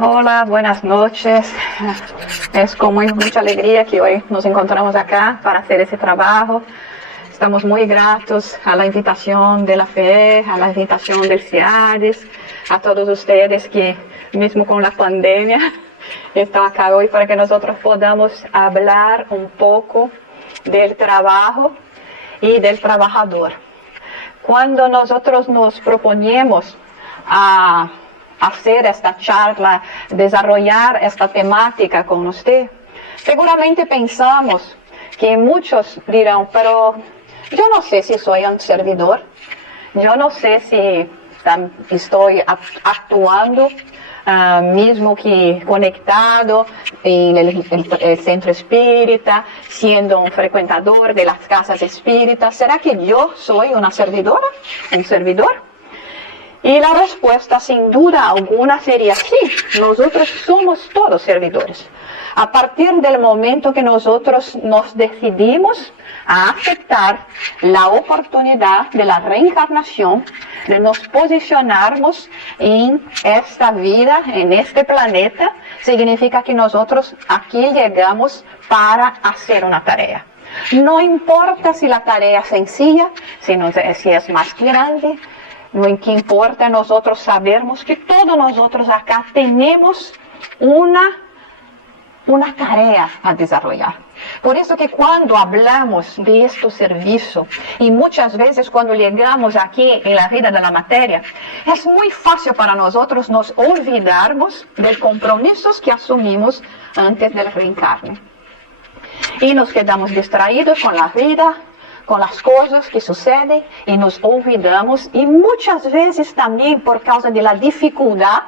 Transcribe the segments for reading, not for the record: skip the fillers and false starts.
Hola, buenas noches. Es con mucha alegría que hoy nos encontramos acá para hacer ese trabajo. Estamos muy gratos a la invitación de la fe, a la invitación del CIADES, a todos ustedes que, mismo con la pandemia, están acá hoy para que nosotros podamos hablar un poco del trabajo y del trabajador. Cuando nosotros nos proponemos a hacer esta charla, desarrollar esta temática con usted, seguramente pensamos que muchos dirán, pero yo no sé si soy un servidor, yo no sé si estoy actuando mismo que conectado en el centro espírita, siendo un frecuentador de las casas espíritas. ¿Será que yo soy una servidora, un servidor? Y la respuesta, sin duda alguna, sería sí. Nosotros somos todos servidores. A partir del momento que nosotros nos decidimos a aceptar la oportunidad de la reencarnación, de nos posicionarnos en esta vida, en este planeta, significa que nosotros aquí llegamos para hacer una tarea. No importa si la tarea es sencilla, si es más grande. Lo que importa nosotros sabermos que todos nosotros acá tenemos una tarea a desarrollar. Por eso que cuando hablamos de este servicio, y muchas veces cuando llegamos aquí en la vida de la materia, es muy fácil para nosotros nos olvidarmos de los compromisos que asumimos antes del reencarne. Y nos quedamos distraídos con la vida, con las cosas que suceden, y nos olvidamos, y muchas veces también por causa de la dificultad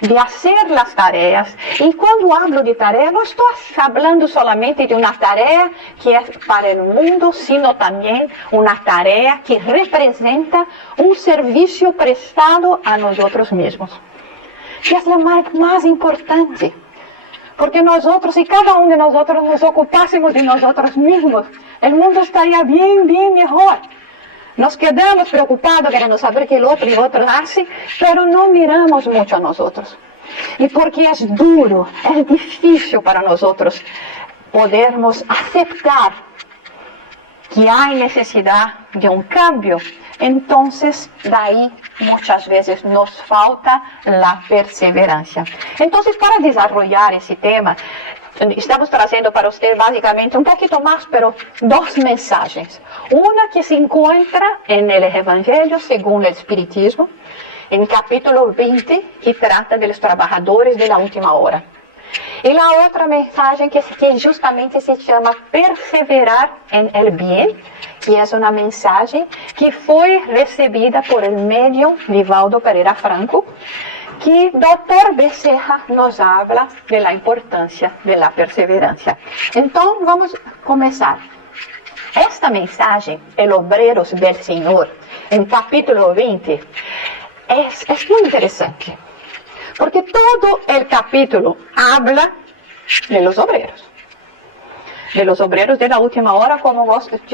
de hacer las tareas. Y cuando hablo de tarea, no estoy hablando solamente de una tarea que es para el mundo, sino también una tarea que representa un servicio prestado a nosotros mismos. Y es la más importante. Porque nosotros, si cada uno de nosotros nos ocupásemos de nosotros mismos, el mundo estaría bien mejor. Nos quedamos preocupados queriendo saber qué el otro hace, pero no miramos mucho a nosotros. Y porque es duro, es difícil para nosotros podernos aceptar que hay necesidad de un cambio, entonces de ahí muchas veces nos falta la perseverancia. Entonces, para desarrollar ese tema, estamos trazendo para usted básicamente un poquito más, pero dos mensajes. Una que se encuentra en el Evangelio según el Espiritismo, en el capítulo 20, que trata de los trabajadores de la última hora. Y la otra mensaje que justamente se llama Perseverar en el Bien, que es una mensaje que fue recibida por el médium Nivaldo Pereira Franco, que Dr. Becerra nos habla de la importancia de la perseverancia. Entonces vamos a comenzar. Esta mensaje, el Obreros del Señor, en capítulo 20, es muy interesante. Porque todo el capítulo habla de los obreros. De los obreros de la última hora, como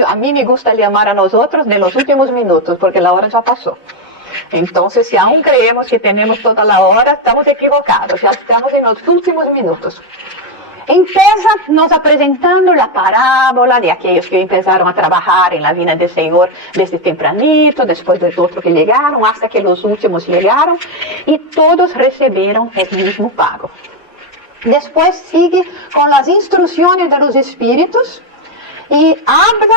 a mí me gusta llamar a nosotros de los últimos minutos, porque la hora ya pasó. Entonces, si aún creemos que tenemos toda la hora, estamos equivocados, ya estamos en los últimos minutos. Empieza nos apresentando la parábola de aquellos que empezaron a trabajar en la vida del Señor desde tempranito, después de otros que llegaron, hasta que los últimos llegaron, y todos recibieron el mismo pago. Después sigue con las instrucciones de los espíritus y habla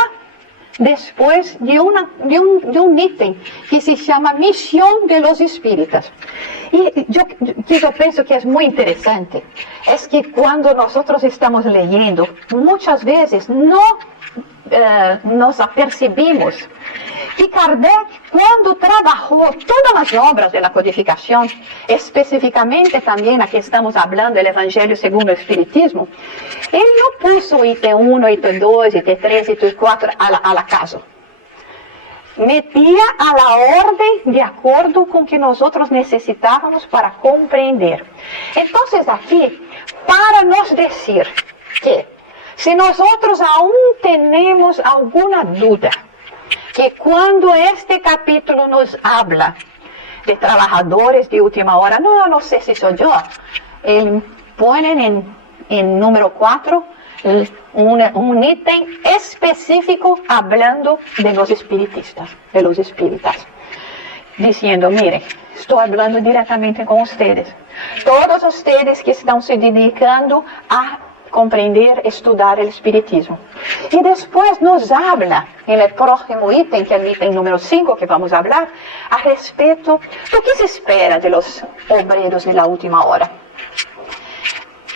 después de un ítem que se llama misión de los espíritas. Y yo pienso que es muy interesante, es que cuando nosotros estamos leyendo, muchas veces no nos apercibimos que Kardec, cuando trabajó todas las obras de la codificación, específicamente también aquí estamos hablando del Evangelio según el Espiritismo, él no puso ítem 1, ítem 2, ítem 3, ítem 4 al acaso. Metía a la orden de acuerdo con que nosotros necesitábamos para comprender. Entonces aquí, para nos decir que si nosotros aún tenemos alguna duda, que cuando este capítulo nos habla de trabajadores de última hora, no sé si soy yo, él ponen en número 4 un ítem específico hablando de los espiritistas, de los espíritas, diciendo, mire, estoy hablando directamente con ustedes. Todos ustedes que están se dedicando a comprender, estudiar el espiritismo. Y después nos habla, en el próximo ítem, que es el ítem número 5 que vamos a hablar, a respecto de qué se espera de los obreros de la última hora.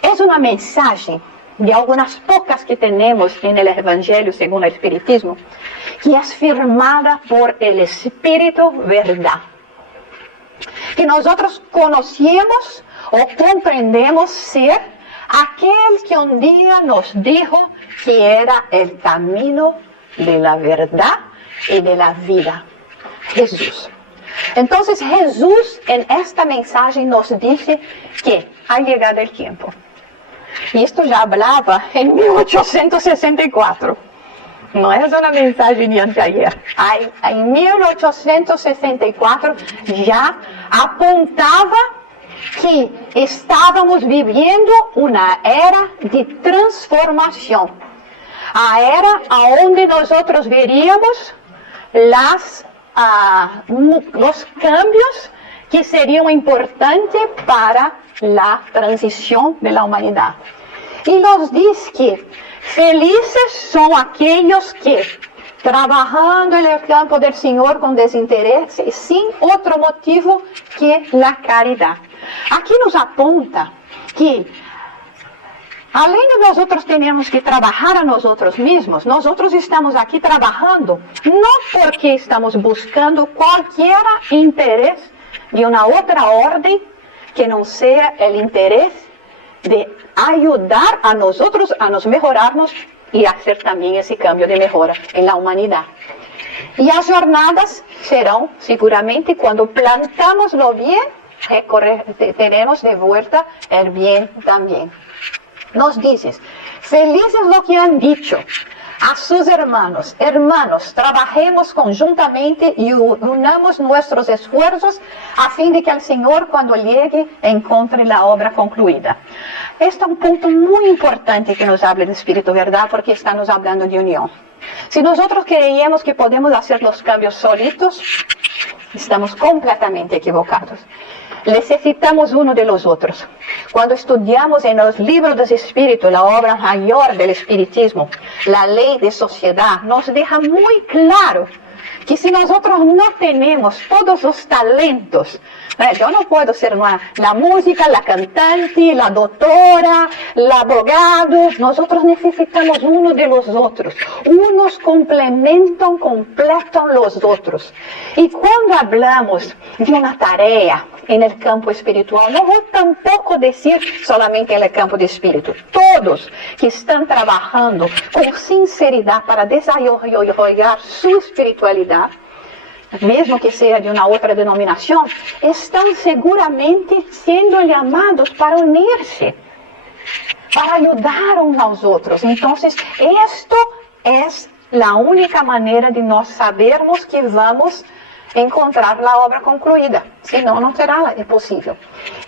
Es una mensaje de algunas pocas que tenemos en el Evangelio según el Espiritismo, que es firmada por el Espíritu Verdad, que nosotros conocemos o comprendemos ser aquel que un día nos dijo que era el camino de la verdad y de la vida, Jesús. Entonces Jesús en esta mensaje nos dice que ha llegado el tiempo. Y esto ya hablaba en 1864. No es una mensaje de anteayer. En 1864 ya apuntaba que estábamos viviendo una era de transformación. A era donde nosotros veríamos los cambios que serían importantes para la transición de la humanidad. Y nos dice que felices son aquellos que, trabajando en el campo del Señor con desinterés y sin otro motivo que la caridad. Aquí nos apunta que, além de nosotros tenemos que trabajar a nosotros mismos, nosotros estamos aquí trabajando, no porque estamos buscando cualquier interés de una otra orden que no sea el interés de ayudar a nosotros a nos mejorarnos y hacer también ese cambio de mejora en la humanidad. Y las jornadas serán seguramente cuando plantamos lo bien, tenemos de vuelta el bien también. Nos dices, felices lo que han dicho a sus hermanos, trabajemos conjuntamente y unamos nuestros esfuerzos a fin de que el Señor cuando llegue encuentre la obra concluida. Este es un punto muy importante que nos habla el Espíritu Verdad porque está nos hablando de unión. Si nosotros creíamos que podemos hacer los cambios solitos, estamos completamente equivocados. Necesitamos uno de los otros. Cuando estudiamos en los libros del Espíritu, la obra mayor del Espiritismo, la ley de sociedad, nos deja muy claro que si nosotros no tenemos todos los talentos, yo no puedo ser la música, la cantante, la doctora, el abogado, nosotros necesitamos uno de los otros. Unos complementan los otros. Y cuando hablamos de una tarea en el campo espiritual, no voy tampoco decir solamente en el campo de espíritu. Todos que están trabajando con sinceridad para desarrollar su espiritualidad, mesmo que sea de una otra denominación, están seguramente siendo llamados para unirse, para ayudar unos a los otros. Entonces, esto es la única manera de nós sabermos que vamos encontrar la obra concluida, senão não será possível.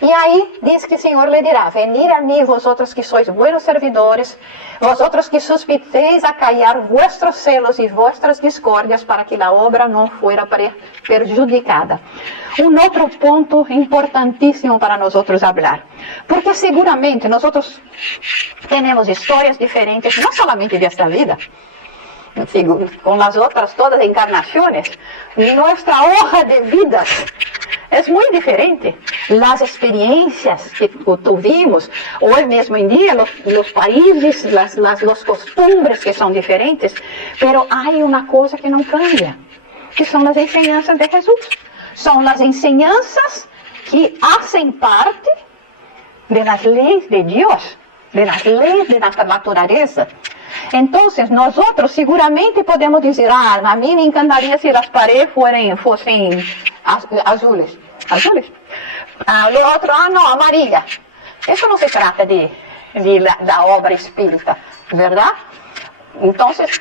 E aí diz que o Senhor lhe dirá, venid a mim vosotros que sois buenos servidores, vosotros que suspiteis a callar vuestros celos e vuestras discórdias para que a obra não fuera perjudicada. Um outro ponto importantíssimo para nós falar, porque seguramente nós temos histórias diferentes, não somente desta vida, con las otras todas encarnaciones, nuestra hoja de vidas es muy diferente. Las experiencias que tuvimos, hoy mismo en día, los países, las costumbres que son diferentes, pero hay una cosa que no cambia, que son las enseñanzas de Jesús. Son las enseñanzas que hacen parte de las leyes de Dios, de las leyes de nuestra naturaleza. Entonces, nosotros seguramente podemos decir, a mí me encantaría si las paredes fuesen azules. Lo otro, no, amarilla. Eso no se trata de la obra espírita, ¿verdad? Entonces,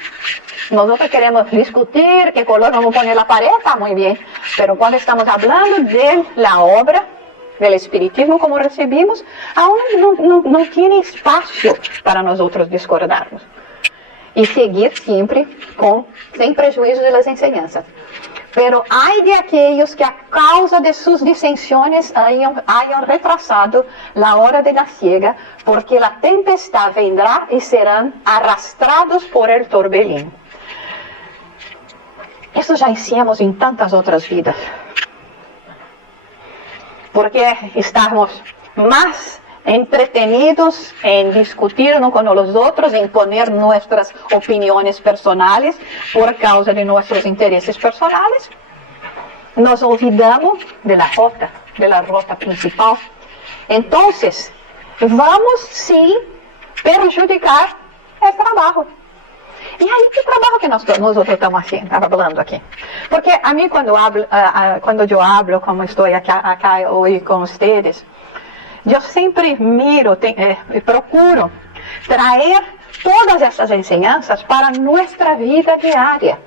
nosotros queremos discutir qué color vamos a poner la pared, está muy bien. Pero cuando estamos hablando de la obra del espiritismo como recibimos, aún no tiene espacio para nosotros discordarnos. Y seguir siempre sin prejuicio de las enseñanzas. Pero hay de aquellos que a causa de sus disensiones hayan retrasado la hora de la siega, porque la tempestad vendrá y serán arrastrados por el torbellino. Eso ya hicimos en tantas otras vidas. Porque estamos más entretenidos en discutir unos con los otros, en poner nuestras opiniones personales por causa de nuestros intereses personales. Nos olvidamos de la rota principal. Entonces, vamos sin perjudicar el trabajo. Y ahí, ¿qué trabajo que nosotros estamos hablando aquí? Porque a mí cuando yo hablo, como estoy acá hoy con ustedes, yo siempre miro, procuro traer todas estas enseñanzas para nuestra vida diaria.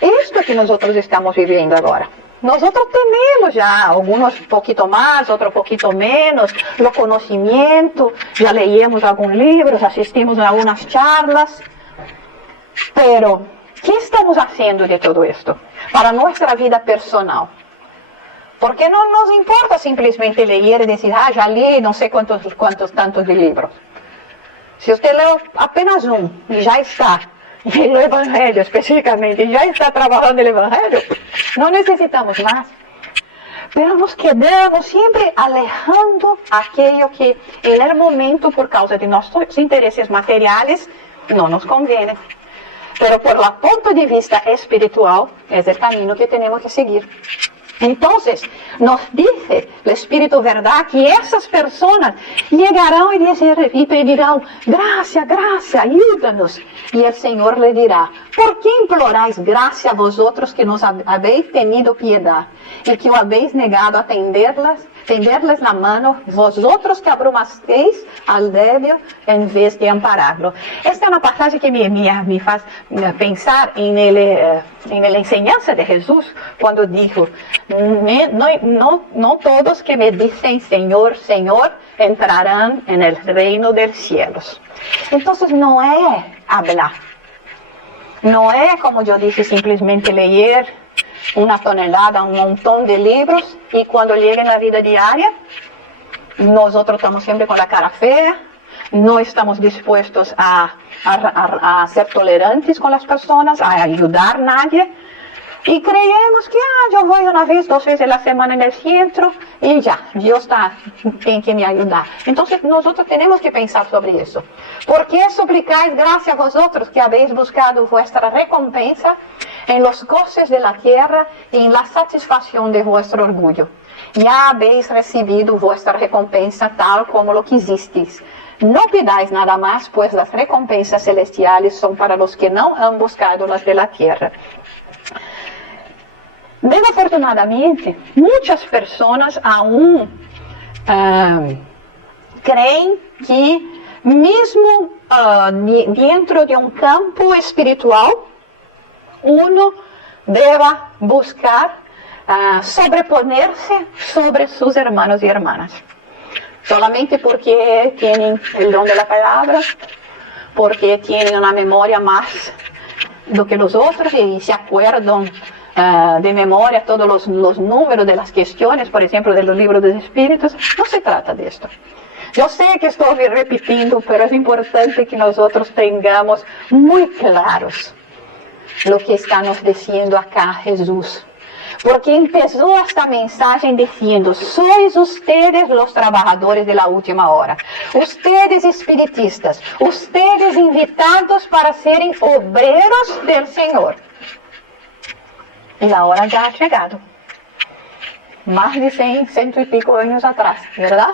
Esto que nosotros estamos viviendo ahora. Nosotros tenemos ya algunos poquito más, otros poquito menos, lo conocimiento, ya leímos algunos libros, asistimos a algunas charlas. Pero, ¿qué estamos haciendo de todo esto para nuestra vida personal? Porque no nos importa simplesmente leer y decir, ya leí no sé cuántos tantos de libros. Si usted lee apenas y ya está, y el Evangelio específicamente, y ya está trabajando el Evangelio, no necesitamos más. Pero nos quedamos siempre alejando aquello que en el momento, por causa de nuestros intereses materiales, no nos conviene. Pero por el punto de vista espiritual, es el camino que tenemos que seguir. Entonces, nos dice el Espíritu Verdad que esas personas llegarán y pedirán, gracia, ayúdanos. Y el Señor le dirá, ¿por qué imploráis gracia a vosotros que nos habéis tenido piedad y que habéis negado a tenderles la mano, vosotros que abrumasteis al débil en vez de ampararlo? Esta es una pasaje que me hace pensar en la enseñanza de Jesús, cuando dijo, no todos que me dicen Señor, Señor, entrarán en el reino de los cielos. Entonces no es hablar, no es, como yo dije, simplemente leer una tonelada, un montón de libros, y cuando llega en la vida diaria, nosotros estamos siempre con la cara fea, no estamos dispuestos a ser tolerantes con las personas, a ayudar a nadie, y creemos que yo voy una vez, 2 veces a la semana en el centro, y ya, Dios tiene que me ayudar. Entonces nosotros tenemos que pensar sobre eso. ¿Por qué suplicáis gracia a vosotros que habéis buscado vuestra recompensa en los goces de la tierra y en la satisfacción de vuestro orgullo? Ya habéis recibido vuestra recompensa tal como lo quisisteis. No pidáis nada más, pues las recompensas celestiales son para los que no han buscado las de la tierra. Desafortunadamente, muchas personas aún creen que mismo dentro de un campo espiritual, uno deba buscar sobreponerse sobre sus hermanos y hermanas. Solamente porque tienen el don de la palabra, porque tienen una memoria más do que los otros y se acuerdan de memoria todos los números de las cuestiones, por ejemplo, de los libros de espíritus. No se trata de esto. Yo sé que estoy repitiendo, pero es importante que nosotros tengamos muy claros lo que está nos diciendo acá Jesús. Porque empezó esta mensaje diciendo, sois ustedes los trabajadores de la última hora, ustedes espiritistas, ustedes invitados para serem obreros del Señor. Y la hora ya ha llegado. Más de 100 y pico años atrás, ¿verdad?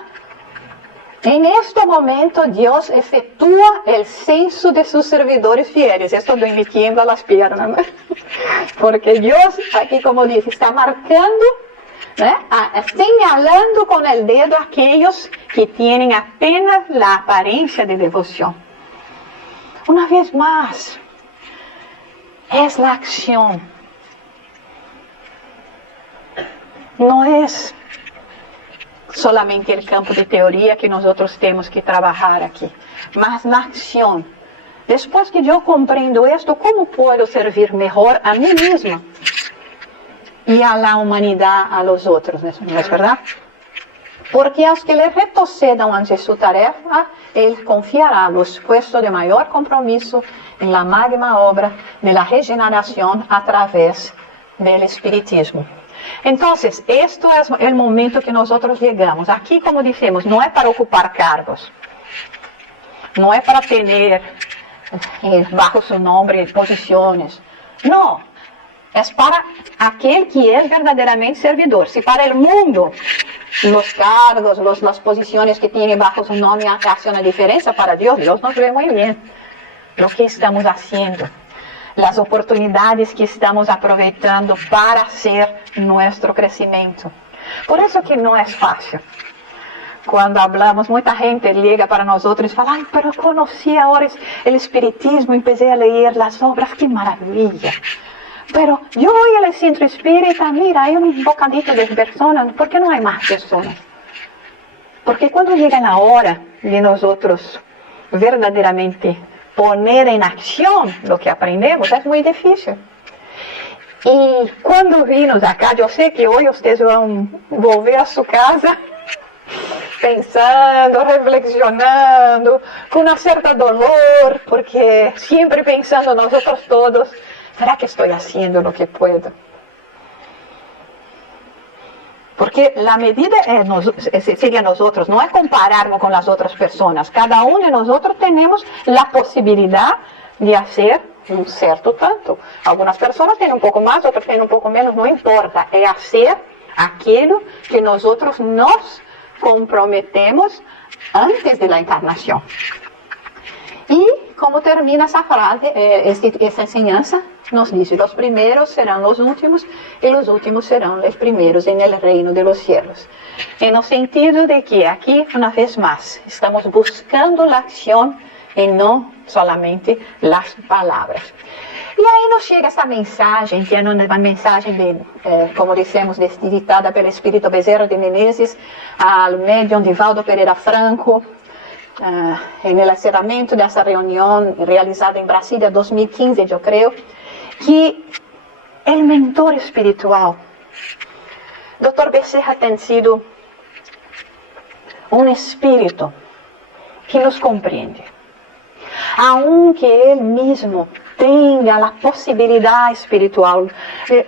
En este momento Dios efectúa el censo de sus servidores fieles. Esto estoy metiendo a las piernas, ¿no? Porque Dios, aquí como dice, está marcando, señalando con el dedo a aquellos que tienen apenas la apariencia de devoción. Una vez más, es la acción. No es solamente el campo de teoría que nosotros tenemos que trabajar aquí, mas na acción. Después que yo comprendo esto, ¿cómo puedo servir mejor a mí misma y a la humanidad, a los otros? ¿No es verdad? Porque a los que le retrocedan ante su tarefa, Él confiará los puestos de mayor compromiso en la magna obra de la regeneración a través del espiritismo. Entonces, esto es el momento que nosotros llegamos. Aquí, como decimos, no es para ocupar cargos, no es para tener bajo su nombre posiciones, no, es para aquel que es verdaderamente servidor. Si para el mundo los cargos, las posiciones que tiene bajo su nombre hacen una diferencia, para Dios nos ve muy bien lo que estamos haciendo, las oportunidades que estamos aprovechando para hacer nuestro crecimiento. Por eso que no es fácil. Cuando hablamos, mucha gente llega para nosotros y fala, ay, pero conocí ahora el espiritismo, empecé a leer las obras, qué maravilla. Pero yo voy al centro espírita, mira, hay un bocadito de personas, ¿por qué no hay más personas? Porque cuando llega la hora de nosotros verdaderamente poner en acción lo que aprendemos, es muy difícil. Y cuando vimos acá, yo sé que hoy ustedes van a volver a su casa pensando, reflexionando, con una cierta dolor, porque siempre pensando nosotros todos, ¿será que estoy haciendo lo que puedo? Porque la medida sería nosotros, no es compararnos con las otras personas. Cada uno de nosotros tenemos la posibilidad de hacer un cierto tanto. Algunas personas tienen un poco más, otras tienen un poco menos, no importa. Es hacer aquello que nosotros nos comprometemos antes de la encarnación. Y como termina esa frase, esa enseñanza nos dice, los primeros serán los últimos y los últimos serán los primeros en el reino de los cielos. En el sentido de que aquí, una vez más, estamos buscando la acción y no solamente las palabras. E aí nos chega essa mensagem, que é uma mensagem, como dissemos, ditada pelo Espírito Bezerra de Menezes, ao médium Divaldo Pereira Franco, en el encerramento dessa reunião realizada em Brasília 2015, eu creio, que o mentor espiritual, Dr. Bezerra, tem sido um espírito que nos compreende. Aunque ele mesmo tenha a possibilidade espiritual,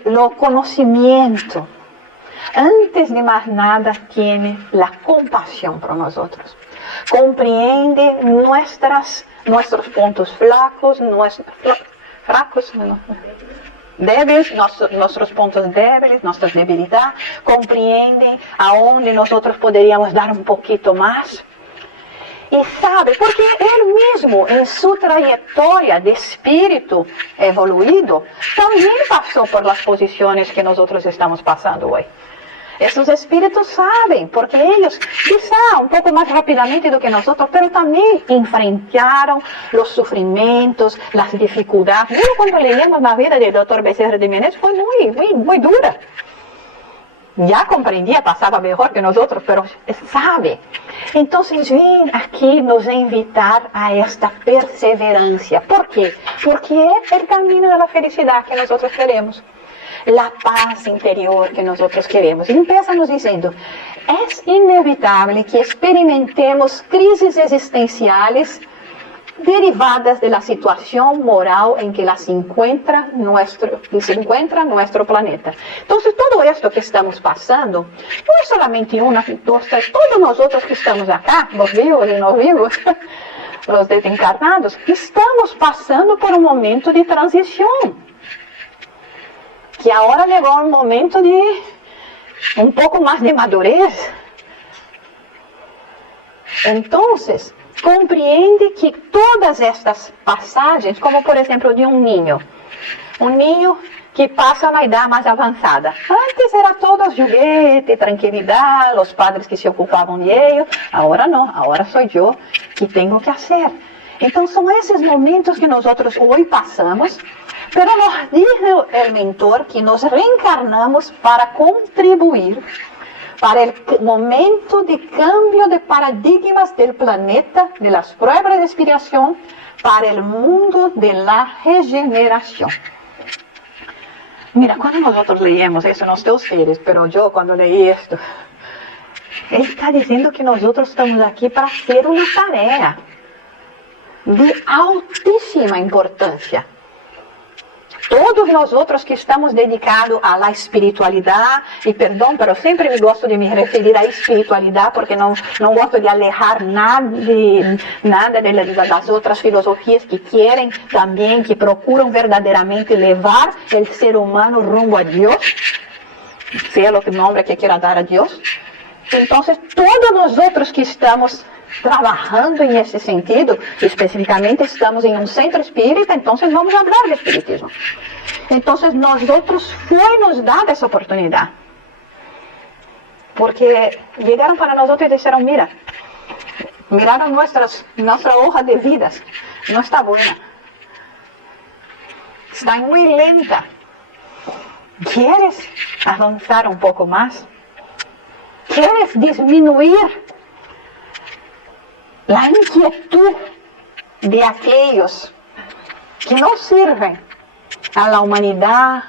o conhecimento, antes de mais nada, tem a compaixão por nós outros. Compreende nossos pontos flacos, débiles, nossos pontos débiles, nossas debilidades, compreende aonde nós poderíamos dar um pouquinho mais. E sabe, porque ele mesmo, em sua trajetória de espírito evoluído, também passou por as posições que nós estamos passando hoje. Esses espíritos sabem, porque eles, quizá um pouco mais rapidamente do que nós, mas também enfrentaram os sofrimentos, as dificuldades. Mesmo quando leímos na vida do Dr. Bezerra de Menezes, foi muito dura. Já compreendia, passava melhor que nós, mas sabe. Então, vem aqui nos invitar a esta perseverancia. ¿Por quê? Porque é o caminho da felicidade que nós queremos. A paz interior que nós queremos. E empieza nos dizendo, é inevitável que experimentemos crises existenciais derivadas de la situación moral en que se encuentra nuestro planeta. Entonces, todo esto que estamos pasando, no es solamente una, dos, tres, todos nosotros que estamos acá, los vivos y no vivos, los desencarnados, estamos pasando por un momento de transición, que ahora llegó a un momento de un poco más de madurez. Entonces, compreende que todas estas passagens, como por exemplo de um ninho que passa a uma idade mais avançada. Antes era todo juguete, tranquilidade, os padres que se ocupavam de ello. Agora não, agora sou eu que tenho que fazer. Então são esses momentos que nós hoje passamos, mas nos diz o mentor que nos reencarnamos para contribuir para el momento de cambio de paradigmas del planeta, de las pruebas de expiración, para el mundo de la regeneración. Mira, cuando nosotros leemos eso, no sé ustedes, pero yo cuando leí esto, él está diciendo que nosotros estamos aquí para hacer una tarea de altísima importancia. Todos nosotros que estamos dedicados a la espiritualidad, y perdón, pero siempre me gosto de me referir a espiritualidad porque no gosto de alejar nada de las otras filosofías que quieren también, que procuran verdaderamente levar el ser humano rumbo a Dios, sea lo que nombre que quiera dar a Dios. Entonces, todos nosotros que estamos trabajando en ese sentido, específicamente estamos en un centro espírita, entonces vamos a hablar de espiritismo. Entonces nosotros nos dada esa oportunidad, porque llegaron para nosotros y dijeron, miraron nuestra hoja de vidas, no está buena, está muy lenta, ¿quieres avanzar un poco más? ¿Quieres disminuir la inquietud de aquellos que no sirven a la humanidad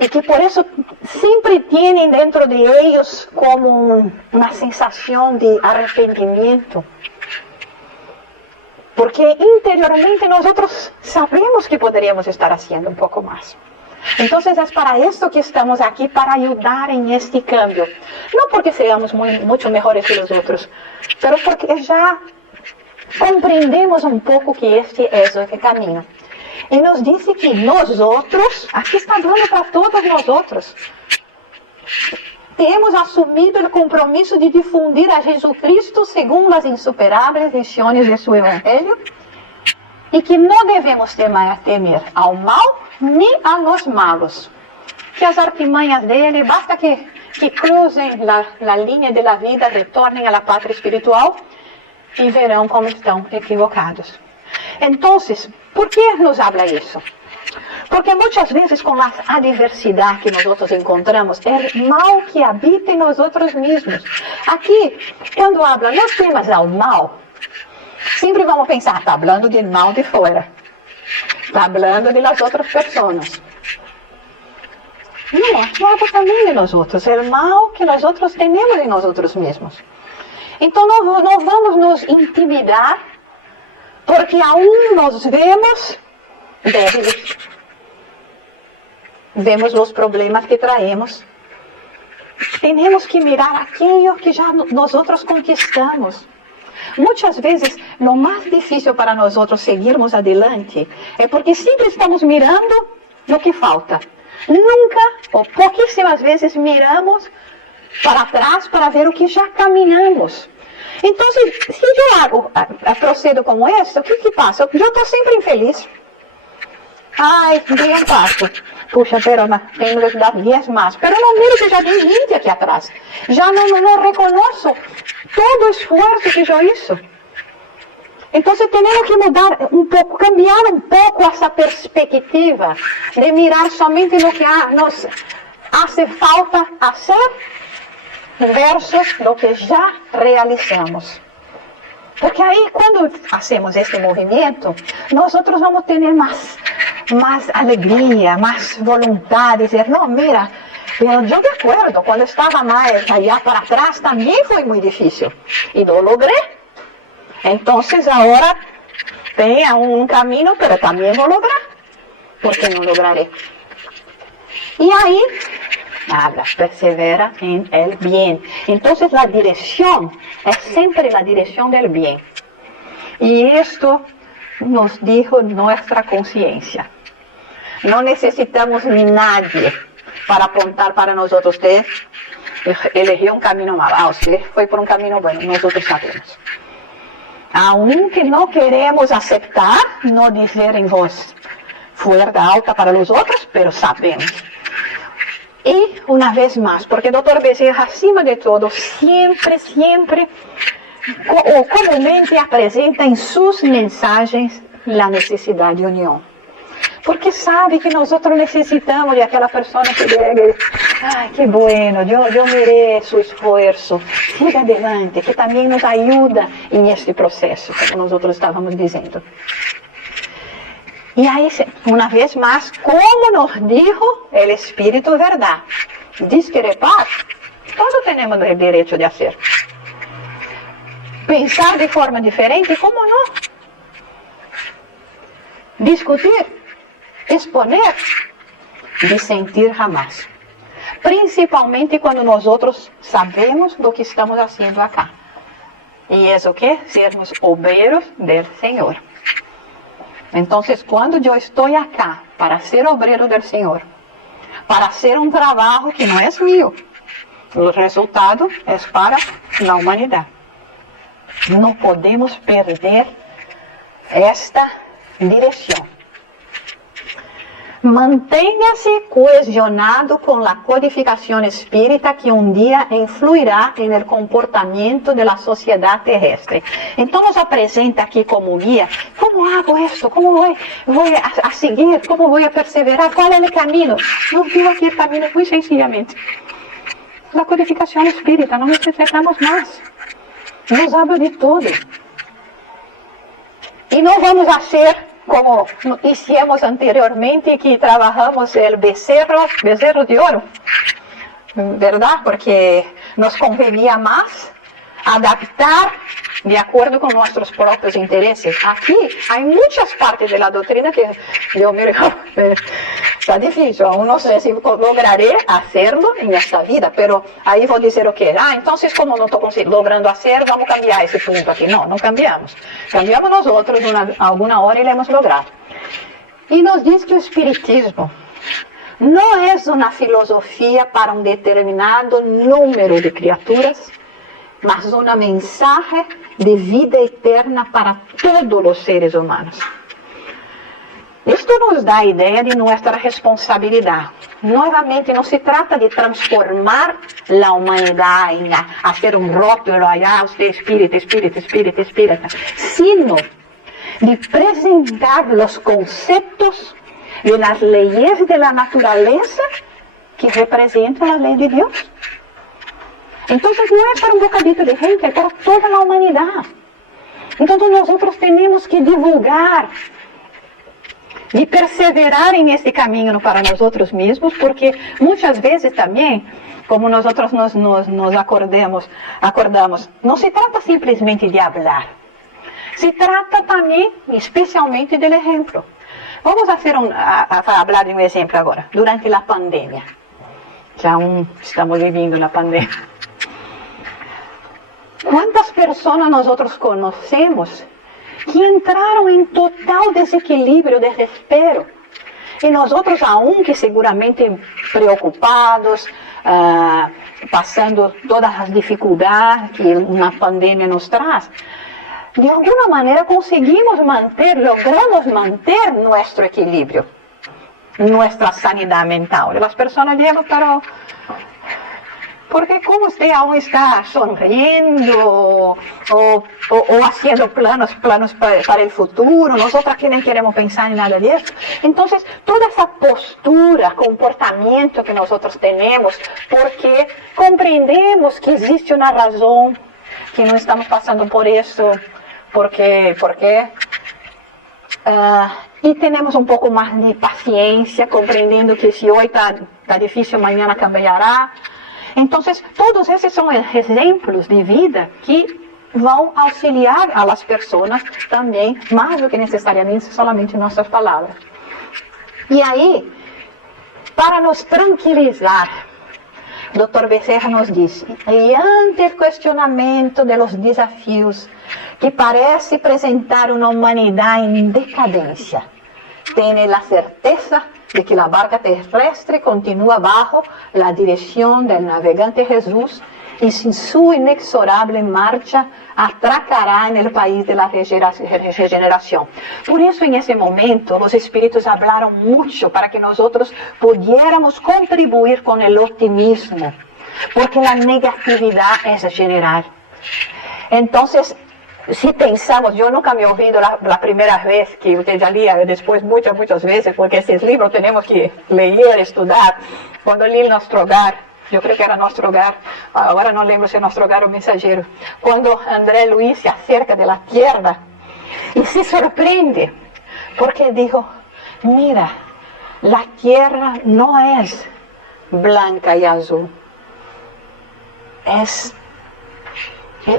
y que por eso siempre tienen dentro de ellos como una sensación de arrepentimiento? Porque interiormente nosotros sabemos que podríamos estar haciendo un poco más. Entonces es para esto que estamos aquí, para ayudar en este cambio. No porque seamos mucho mejores que los otros, pero porque ya comprendemos un poco que este es el camino. Y nos dice que nosotros, aquí está hablando para todos nosotros, hemos asumido el compromiso de difundir a Jesucristo según las insuperables visiones de su Evangelio, y que no debemos temer ao mal ni a los malos, que as artimanhas dele, basta que cruzem la línea de la vida, retornem a la patria espiritual y verán como están equivocados. Entonces, ¿por qué nos habla eso? Porque muchas veces con la adversidad que nosotros encontramos, el mal que habita en nosotros mismos. Aquí, cuando habla, no temas ao mal, sempre vamos pensar, está hablando del mal de fora, está hablando de las otras personas. No, aquí habla también de nosotros, el mal que nosotros tenemos en nosotros mismos. Entonces no vamos nos intimidar, porque aún nos vemos débiles. Vemos los problemas que traemos. Tenemos que mirar aquello que ya nosotros conquistamos. Muchas veces lo más difícil para nosotros seguirmos adelante es porque siempre estamos mirando lo que falta. Nunca o pouquíssimas vezes miramos para trás para ver o que já caminhamos. Então, se eu procedo como isso, o que passa? Eu estou sempre infeliz. Ai, dei um passo. Puxa, pero tenho que dar 10 mais. Pero não miro que já dei 20 aqui atrás. Já não reconheço todo o esforço que eu hice. Então, temos que mudar um pouco, cambiar um pouco essa perspectiva de mirar somente no que nos hace falta fazer versus lo que já realizamos. Porque aí, quando fazemos este movimento, nós vamos ter mais alegria, mais vontade de dizer, não, mira, eu de acordo, quando estava mais allá para trás, também foi muito difícil. E lo logré. Então, agora tem um caminho, mas também vou lograr. ¿Por qué no lograré? Y ahí habla, persevera en el bien. Entonces la dirección es siempre la dirección del bien. Y esto nos dijo nuestra conciencia. No necesitamos ni nadie para apuntar para nosotros. Usted eligió un camino malo. Usted fue por un camino bueno. Nosotros sabemos. Aunque no queremos aceptar, no dizer en voz fuerte, alta para los otros, pero sabemos. Y una vez más, porque el Dr. Bezerra, acima de todo, siempre, o comúnmente presenta en sus mensajes la necesidad de unión. porque sabe que nós outros necessitamos de aquela pessoa que diga, ai, que bueno, eu mereço o esforço, siga adelante, que também nos ajuda neste processo, como nós outros estávamos dizendo. E aí, uma vez mais, como nos dijo o Espírito Verdade, discrepar, todos temos o direito de fazer. Pensar de forma diferente, como não? Discutir, exponer, dissentir jamais. Principalmente quando nós outros sabemos do que estamos fazendo acá. E é o que? Sermos obreiros do Senhor. Então, quando eu estou acá para ser obreiro do Senhor, para hacer um trabalho que não é meu, o resultado é para a humanidade. Não podemos perder esta direção. Mantenha-se cohesionado com a codificação espírita que um dia influirá no comportamento da sociedade terrestre. Então nos apresenta aqui como guia, como hago isto, como vou a seguir, como vou a perseverar, qual é o caminho. Nos digo aqui o caminho muito sencillamente. A codificação espírita, não necessitamos mais. Nos habla de tudo. E não vamos fazer como hicimos anteriormente, que trabalhamos o becerro de ouro, verdade? Porque nos convenia mais adaptar de acordo com nossos próprios interesses. Aqui, há muitas partes da doutrina que eu me está difícil, eu não sei se lograré hacerlo nesta vida, mas aí vou dizer o quê? Então, como não estou logrando fazer, vamos cambiar esse ponto aqui. Não, não cambiamos. Cambiamos nós outros, alguma hora iremos lograr. E nos diz que o Espiritismo não é uma filosofia para um determinado número de criaturas, mas uma mensagem de vida eterna para todos os seres humanos. Isto nos dá a ideia de nossa responsabilidade. Novamente, não se trata de transformar a humanidade, a ser um rótulo, você espírita, sino de apresentar os conceitos das leis da natureza que representam a lei de Deus. Então, não é para um bocadito de gente, é para toda a humanidade. Então, nós outros temos que divulgar e perseverar nesse caminho para nós outros mesmos, porque muitas vezes também, como nós outros nos acordamos, não se trata simplesmente de falar. Se trata também, especialmente, do exemplo. Vamos falar de um exemplo agora, durante a pandemia. Já estamos vivendo na pandemia. Quantas pessoas nós outros conhecemos que entraram em total desequilíbrio, desespero, e nós outros que seguramente preocupados, passando todas as dificuldades que uma pandemia nos traz, de alguma maneira logramos manter nosso equilíbrio, nossa sanidade mental. E as pessoas dizem, pero porque como você aún está sonriendo ou haciendo planos para o futuro, nós aqui nem queremos pensar em nada disso. Então, toda essa postura, comportamento que nós temos, porque compreendemos que existe uma razão, que não estamos passando por isso, porque e temos um pouco mais de paciência, compreendendo que se hoje está difícil, amanhã cambiará. Então, todos esses são exemplos de vida que vão auxiliar as pessoas também, mais do que necessariamente somente nossas palavras. E aí, para nos tranquilizar, Dr. Bezerra nos diz, e ante o questionamento dos desafios que parece apresentar uma humanidade em decadência, tenha a certeza de que a barca terrestre continua bajo a direção do navegante Jesus e em sua inexorável marcha atracará no país da regeneração. Por isso, nesse momento, os espíritos falaram muito para que nós pudiéramos contribuir com o otimismo, porque a negatividade é general. Então, si pensamos, yo nunca me he olvidado la primera vez que usted ya leía, después muchas veces, porque estos libros tenemos que leer, estudiar. Cuando leí Nuestro Hogar, yo creo que era Nuestro Hogar, ahora no lembro si es Nuestro Hogar o Mensajero, cuando André Luis se acerca de la tierra y se sorprende, porque dijo, mira, la tierra no es blanca y azul, es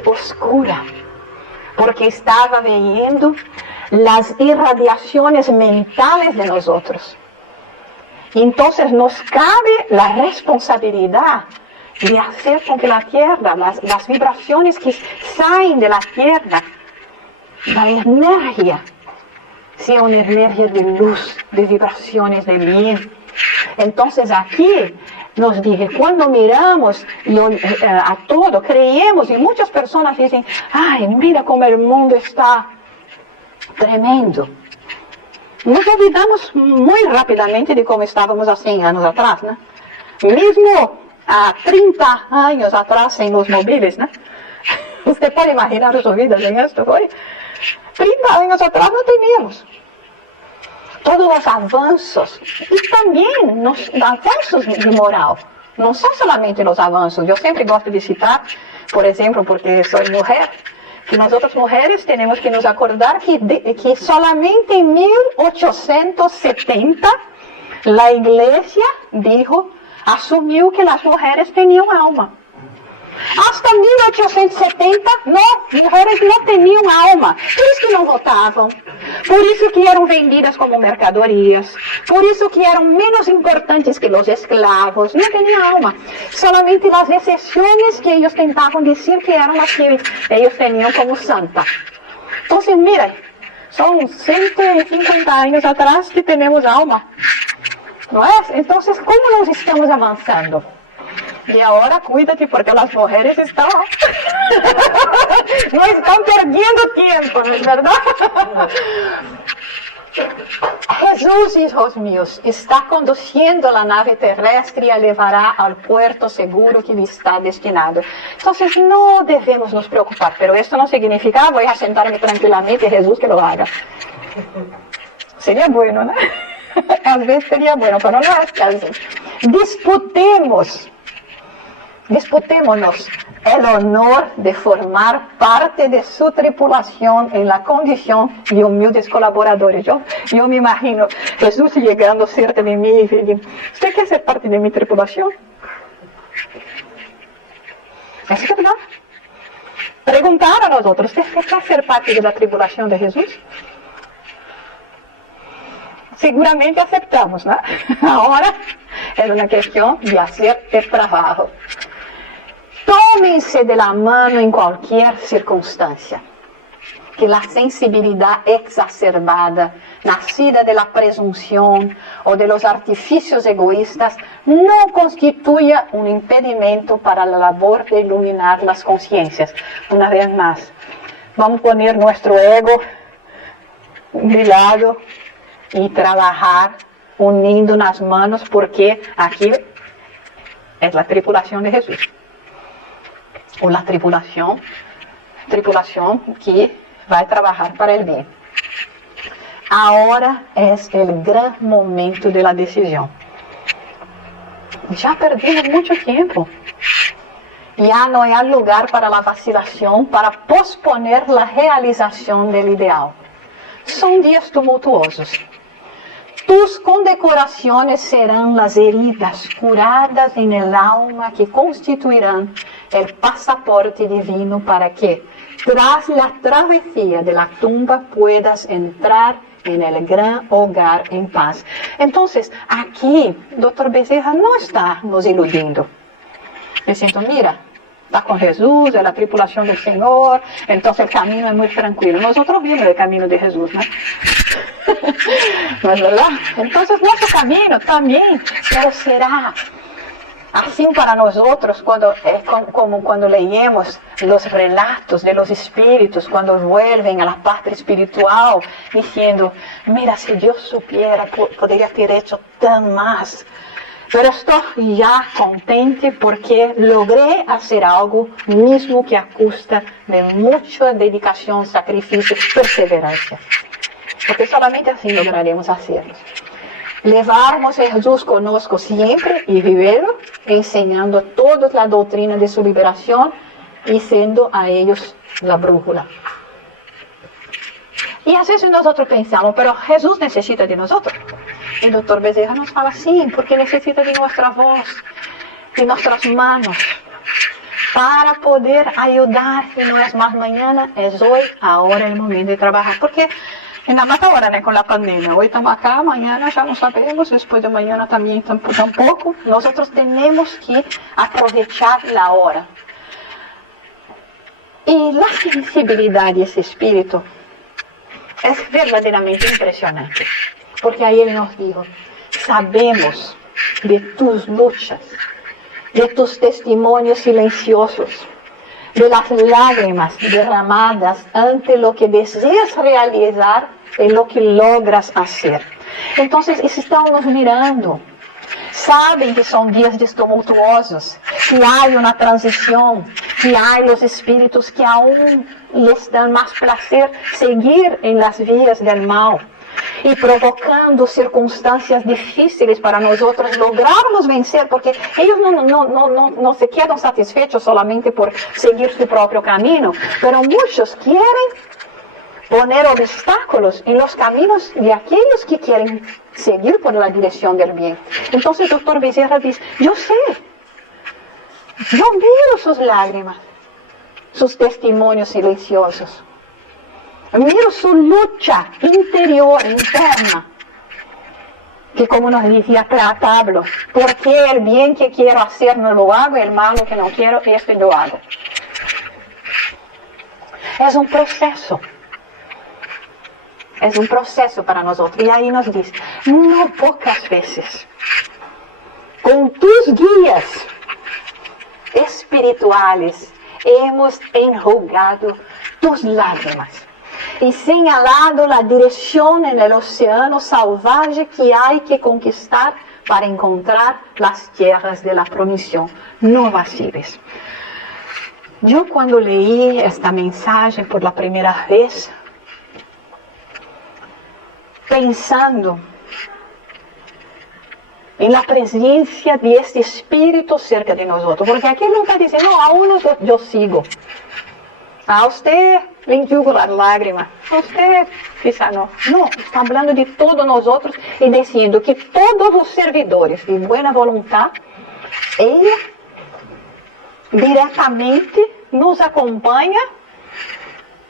oscura, porque estaba viendo las irradiaciones mentales de nosotros. Y entonces nos cabe la responsabilidad de hacer con que la tierra, las vibraciones que salen de la tierra, la energía, sea una energía de luz, de vibraciones de bien. Entonces aquí nos dice, cuando miramos a todo, creemos, y muchas personas dicen, ay, mira cómo el mundo está tremendo. Nos olvidamos muy rápidamente de cómo estábamos hace 100 años atrás, ¿no? Mismo a 30 años atrás en los móviles, ¿no? Usted puede imaginar sus vidas en esto, hoy. 30 años atrás no teníamos todos los avances, y también los avances de moral. No son solamente los avances. Yo siempre gosto de citar, por ejemplo, porque soy mujer, que nosotras mujeres tenemos que nos acordar que solamente en 1870 la iglesia asumió que las mujeres tenían alma. Hasta 1870, no, mujeres no tenían alma. Por eso que no votaban, por eso que eran vendidas como mercadorias, por eso que eran menos importantes que los esclavos, no tenían alma. Solamente las excepciones que ellos tentaban decir que eran las que ellos tenían como santa. Entonces, mira, son 150 años atrás que tenemos alma, ¿no es? Entonces, ¿cómo nos estamos avanzando? Y ahora cuídate porque las mujeres están no están perdiendo tiempo, ¿no es verdad? Jesús, hijos míos, está conduciendo la nave terrestre y la llevará al puerto seguro que le está destinado. Entonces no debemos nos preocupar, pero esto no significa voy a sentarme tranquilamente y Jesús que lo haga. Sería bueno, ¿no? A veces sería bueno, pero no es caso. Disputémonos el honor de formar parte de su tripulación en la condición de humildes colaboradores. Yo me imagino Jesús llegando cerca de mí y diciendo, ¿usted quiere ser parte de mi tripulación? ¿Es verdad? Preguntar a nosotros, ¿usted quiere ser parte de la tripulación de Jesús? Seguramente aceptamos, ¿no? Ahora es una cuestión de hacer el trabajo. Tómense de la mano en cualquier circunstancia. Que la sensibilidad exacerbada, nacida de la presunción o de los artificios egoístas, no constituya un impedimento para la labor de iluminar las conciencias. Una vez más, vamos a poner nuestro ego de lado y trabajar uniendo las manos, porque aquí es la tripulación de Jesús. O la tripulación que va a trabajar para el bien. Ahora es el gran momento de la decisión. Ya perdimos mucho tiempo. Ya no hay lugar para la vacilación, para posponer la realización del ideal. Son días tumultuosos. Tus condecoraciones serán las heridas curadas en el alma que constituirán el pasaporte divino para que, tras la travesía de la tumba, puedas entrar en el gran hogar en paz. Entonces, aquí, Dr. Bezerra no está nos iludiendo. Diciendo, mira, está con Jesús, es la tripulación del Señor, entonces el camino es muy tranquilo. Nosotros vimos el camino de Jesús, ¿no? ¿No es verdad? Entonces nuestro camino también, pero será así para nosotros como cuando leemos los relatos de los espíritus, cuando vuelven a la parte espiritual, diciendo, mira, si Dios supiera, podría haber hecho tan más. Pero estoy ya contente porque logré hacer algo mismo que a custa de mucha dedicación, sacrificio, perseverancia. Porque solamente así lograremos hacerlo. Levarmos a Jesús conosco siempre y viverlo, enseñando a todos la doctrina de su liberación y siendo a ellos la brújula. Y a veces nosotros pensamos, pero Jesús necesita de nosotros. El doctor Bezerra nos fala así, porque necesita de nuestra voz, de nuestras manos, para poder ayudar. Y no es más mañana, es hoy, ahora el momento de trabajar. Porque ainda más ahora, con la pandemia. Hoy estamos acá, mañana ya no sabemos, después de mañana también tampoco. Nosotros tenemos que aprovechar la hora. Y la sensibilidad de ese espíritu es verdaderamente impresionante. Porque ahí Él nos dijo, sabemos de tus luchas, de tus testimonios silenciosos, de las lágrimas derramadas ante lo que deseas realizar y lo que logras hacer. Entonces, estão nos mirando. Sabem que são dias tumultuosos, que há uma transição, que há os espíritos que aún les dan mais prazer seguir em las vias del mal e provocando circunstâncias difíceis para nós outros lograrmos vencer, porque eles não se quedam satisfeitos solamente por seguir seu próprio caminho, mas muitos querem poner obstáculos en los caminos de aquellos que quieren seguir por la dirección del bien. Entonces el doctor Bezerra dice, yo sé, yo miro sus lágrimas, sus testimonios silenciosos, miro su lucha interior, interna, que como nos decía Pablo, porque el bien que quiero hacer no lo hago, el malo que no quiero, este lo hago. Es un proceso. É um processo para nós outros. E aí nos diz, não poucas vezes, com tus guias espirituales, hemos enjugado tus lágrimas e señalado a direção no oceano salvaje que há que conquistar para encontrar as tierras de la promisión. Não vaciles. Eu, quando leí esta mensagem por la primeira vez, pensando em la presencia de este Espírito cerca de nosotros, porque aqui não está dizendo, no, a uno yo sigo, a usted le enjugo las lágrimas, a usted quizá no, está hablando de todos nosotros e dizendo que todos os servidores de buena voluntad, Ele diretamente nos acompanha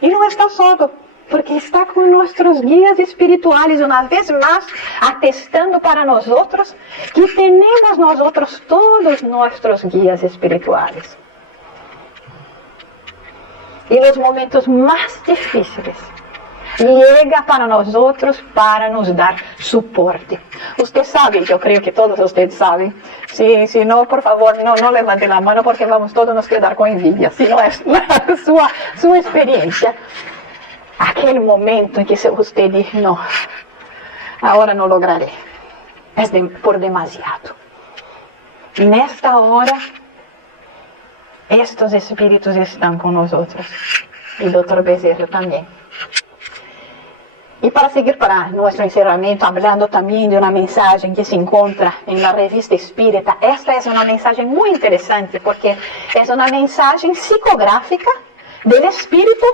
e não está solo, porque está com nossos guias espirituais, uma vez mais, atestando para nós outros que temos nós outros todos nossos guias espirituais. E nos momentos mais difíceis, chega para nós outros para nos dar suporte. Você sabe, eu creio que todos vocês sabem. Se não, por favor, não levante a mão, porque vamos todos nos quedar com envidia. Se não é sua experiência. Aquele momento em que você diz, não, agora não lograrei, por demasiado. E nesta hora, estes espíritos estão com nós outros, e o Dr. Bezerra também. E para seguir para nosso encerramento, falando também de uma mensagem que se encontra na Revista Espírita. Esta é uma mensagem muito interessante, porque é uma mensagem psicográfica do espírito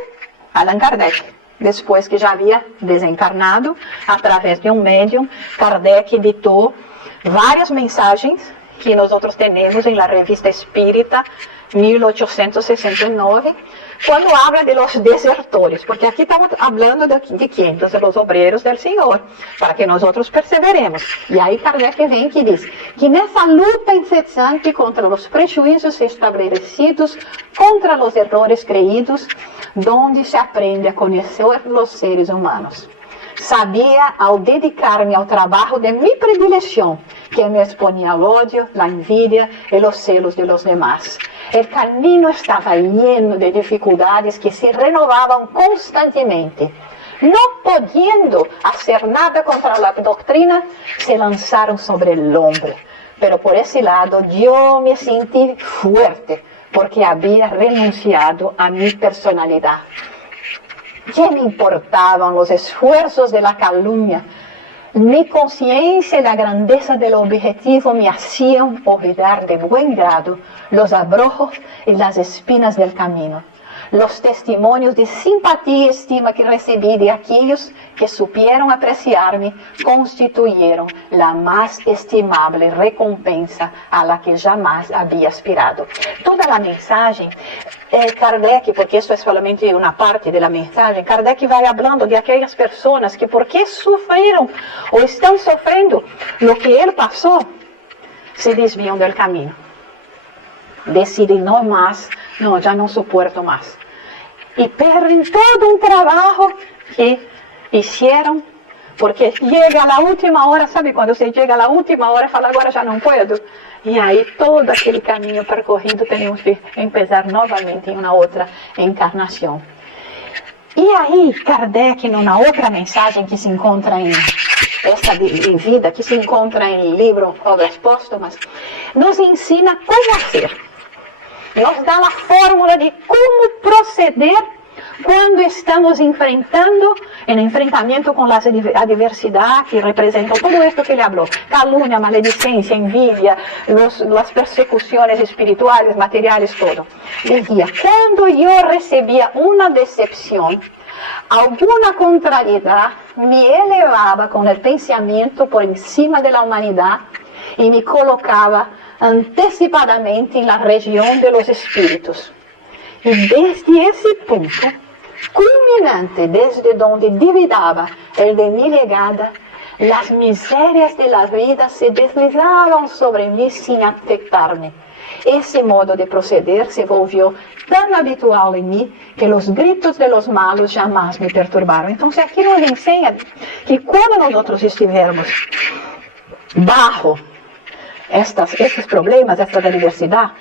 Allan Kardec. Depois que já havia desencarnado, através de um médium, Kardec editou várias mensagens que nós temos na Revista Espírita, 1869, quando habla de los desertores, porque aqui estamos falando de quem? De los obreiros del Senhor, para que nós perseveremos. E aí Kardec vem que diz que nessa luta incessante contra os prejuízos estabelecidos, contra os errores creídos, donde se aprende a conhecer os seres humanos. Sabia, ao dedicar-me ao trabalho de mi predileção, que me exponía al odio, la envidia y los celos de los demás. El camino estaba lleno de dificultades que se renovaban constantemente. No pudiendo hacer nada contra la doctrina, se lanzaron sobre el hombre, Pero por ese lado yo me sentí fuerte porque había renunciado a mi personalidad. ¿Qué me importaban los esfuerzos de la calumnia? Mi conciencia y la grandeza del objetivo me hacían olvidar de buen grado los abrojos y las espinas del camino. Los testimonios de simpatía y estima que recibí de aquellos que supieron apreciarme constituyeron la más estimable recompensa a la que jamás había aspirado. Toda la mensaje, Kardec, porque eso es solamente una parte de la mensaje, Kardec va hablando de aquellas personas que porque sufrieron o están sufriendo lo que él pasó, se desvían del camino. Deciden no más, no, ya no soporto más. Y pierden todo un trabajo que hicieron, porque llega a la última hora, ¿sabe? Cuando se llega a la última hora, fala, agora já não puedo. E aí todo aquele caminho percorrido tenemos que empezar novamente em uma outra encarnação. E aí Kardec, numa outra mensagem que se encontra em essa de vida, que se encontra em livro Obras Póstumas, nos ensina como fazer. Nos dá a fórmula de como proceder quando estamos enfrentando, em enfrentamento com as adversidades que representam tudo isso que ele falou: calúnia, maledicência, envidia, as persecuções espirituais, materiais, todo. Dizia, quando eu recebia uma decepção, alguma contrariedade, me elevava com o pensamento por cima da humanidade e me colocava antecipadamente en la región de los espíritus. Y desde ese punto, culminante desde donde dividaba el de mi llegada, las miserias de la vida se deslizaban sobre mí sin afectarme. Ese modo de proceder se volvió tan habitual en mí que los gritos de los malos jamás me perturbaron. Entonces aquí nos enseña que cuando nosotros estivermos bajo estes problemas, esta adversidade,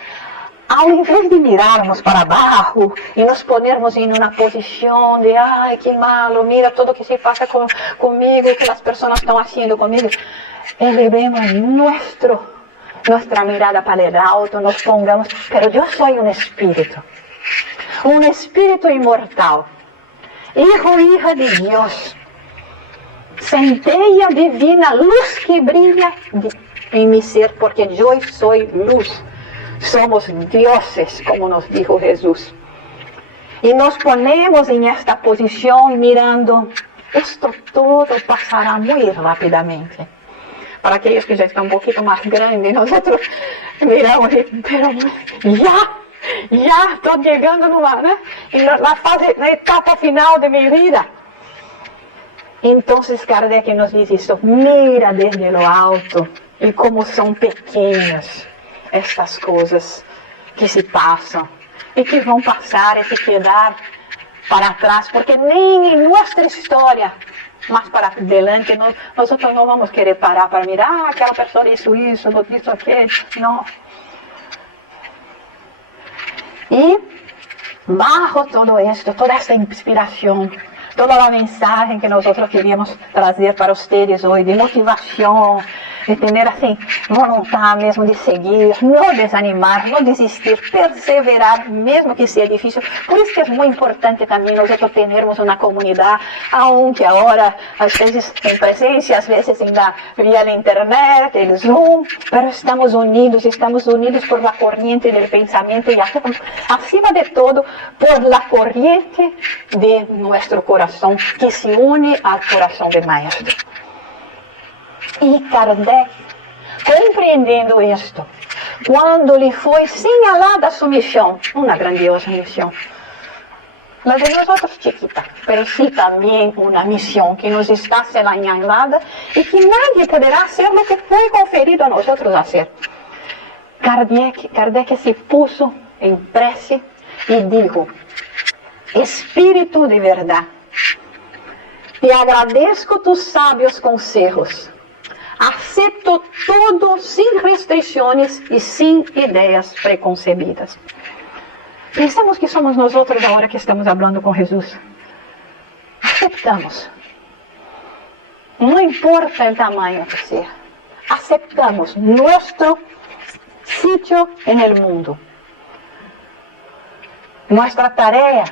ao invés de mirarmos para baixo e nos ponermos em uma posição de ai, que malo, mira tudo que se passa comigo, que as pessoas estão fazendo comigo, elevemos nossa mirada para o alto, nos pongamos, pero eu sou um espírito imortal, hijo, hija de Deus, centella divina, luz que brilha em mi ser, porque eu sou luz. Somos dioses, como nos dijo Jesus. E nos ponemos em esta posição mirando, isto todo passará muito rapidamente. Para aqueles que já estão um pouquinho mais grandes, nós miramos e, pero já estou chegando na etapa final de minha vida. Então, Kardec nos diz isso, mira desde o alto, e como são pequenas estas coisas que se passam e que vão passar e se quedar para trás, porque nem em nossa história, mas para delante, nós não vamos querer parar para mirar, aquela pessoa isso, aquilo, não. E bajo todo isso, toda esta inspiração, toda a mensagem que nós queríamos trazer para vocês hoje, de motivação, de ter assim, vontade mesmo de seguir, não desanimar, não desistir, perseverar, mesmo que seja difícil. Por isso que é muito importante também nós termos uma comunidade, aunque agora, às vezes em presença, às vezes via internet, el Zoom, mas estamos unidos por la corriente del pensamento e acima de todo, por la corriente de nosso coração, que se une ao coração do Maestro. E Kardec, compreendendo isto, quando lhe foi señalada sua missão, uma grandiosa missão, la de nosotros chiquita, pero sí também uma missão que nos está señalada e que nadie poderá hacer lo que foi conferido a nosotros hacer. Kardec se puso em prece e dijo: Espírito de verdade, te agradeço tus sábios consejos. Acepto todo sem restrições e sem ideias preconcebidas. Pensamos que somos nós outros agora que estamos falando com Jesus. Aceptamos. Não importa o tamanho que seja. aceptamos nuestro sitio en el mundo, nuestra tarea,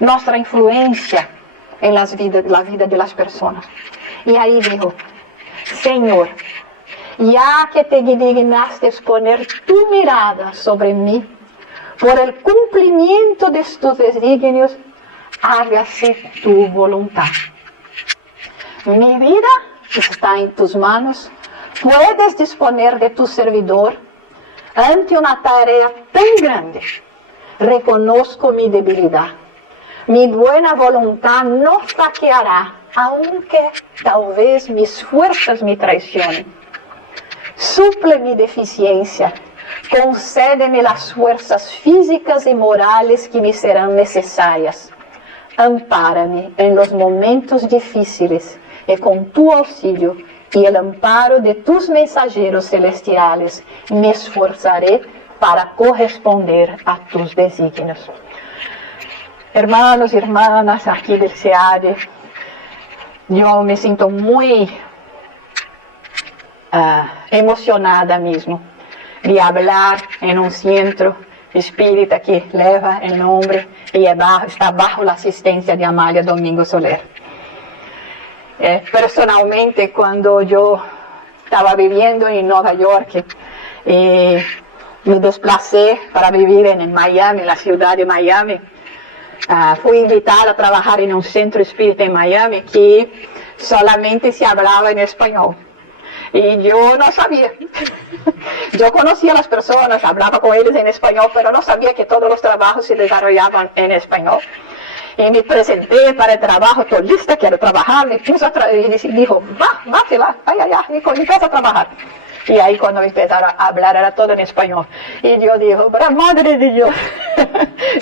nuestra influencia en la vida de las personas. Y ahí dijo, Señor, ya que te dignaste poner tu mirada sobre mí, por el cumplimiento de tus designios, hágase tu voluntad. Mi vida está en tus manos. Puedes disponer de tu servidor ante una tarea tan grande. Reconozco mi debilidad. Mi buena voluntad no flaqueará, aunque tal vez mis fuerzas me traicionen. Suple mi deficiencia. Concédeme las fuerzas físicas y morales que me serán necesarias. Ampárame en los momentos difíciles y con tu auxilio y el amparo de tus mensajeros celestiales me esforzaré para corresponder a tus designios. Hermanos y hermanas aquí del SEAD, yo me siento muy emocionada mismo de hablar en un centro espírita que leva el nombre y está bajo la asistencia de Amália Domingo Soler. Personalmente, cuando yo estaba viviendo en Nueva York, me desplacé para vivir en Miami, la ciudad de Miami. Fui invitada a trabajar en un centro espírita en Miami que solamente se hablaba en español. Y yo no sabía. Yo conocía a las personas, hablaba con ellos en español, pero no sabía que todos los trabajos se desarrollaban en español. Y me presenté para el trabajo, estoy lista, quiero trabajar. Me puso y dijo, va, vaya, y empieza a trabajar. Y ahí cuando empezaron a hablar era todo en español. Y yo digo, pero madre de Dios,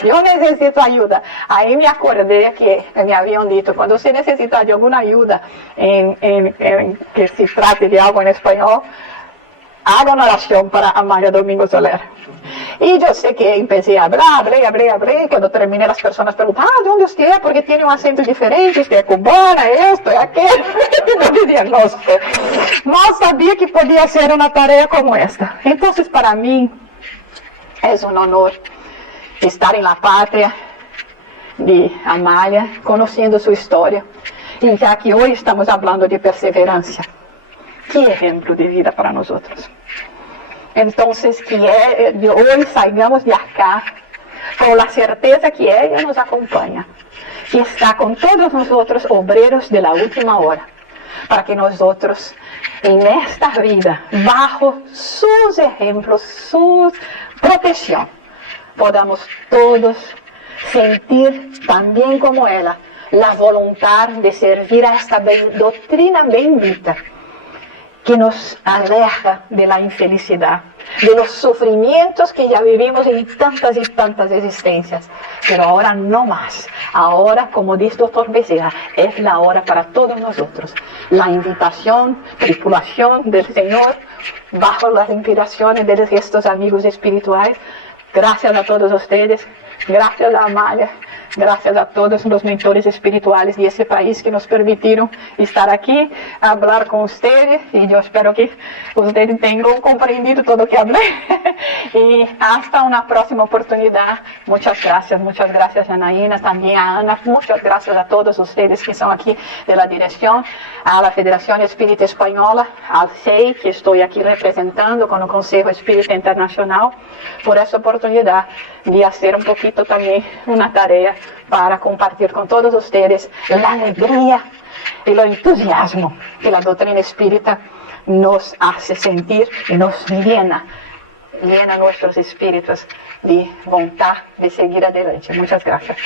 yo necesito ayuda. Ahí me acordé que me habían dicho, cuando se necesita de alguna ayuda en que se trate de algo en español, haga una oración para Amália Domingo Soler. Y yo sé que empecé a hablar, hablé, y cuando terminé las personas preguntaban, ¿de dónde usted es? Porque tiene un acento diferente, usted es cubana, esto, aquello. No decía, no sabía que podía hacer una tarea como esta. Entonces para mí es un honor estar en la patria de Amália, conociendo su historia. Y ya que hoy estamos hablando de perseverancia, ¿qué ejemplo de vida para nosotros? Entonces, que de hoy salgamos de acá con la certeza que ella nos acompaña, que está con todos nosotros, obreros de la última hora, para que nosotros en esta vida, bajo sus ejemplos, su protección, podamos todos sentir también como ella la voluntad de servir a esta doctrina bendita que nos aleja de la infelicidad, de los sufrimientos que ya vivimos en tantas y tantas existencias, pero ahora no más. Ahora, como dice Dr. Bezerra, es la hora para todos nosotros. La invitación, tripulación del Señor, bajo las inspiraciones de estos amigos espirituales. Gracias a todos ustedes, gracias a Amália, gracias a todos los mentores espirituales de ese país que nos permitieron estar aquí, hablar con ustedes, y yo espero que ustedes tengan comprendido todo lo que hablé. Y hasta una próxima oportunidad. Muchas gracias Anaína, también a Ana, muchas gracias a todos ustedes que son aquí de la dirección, a la Federación Espírita Española, al CEI, que estoy aquí representando con el Consejo Espírita Internacional, por esa oportunidad de hacer un poquito también una tarea para compartir con todos ustedes la alegría y el entusiasmo que la doctrina espírita nos hace sentir y nos llena nuestros espíritus de voluntad de seguir adelante. Muchas gracias.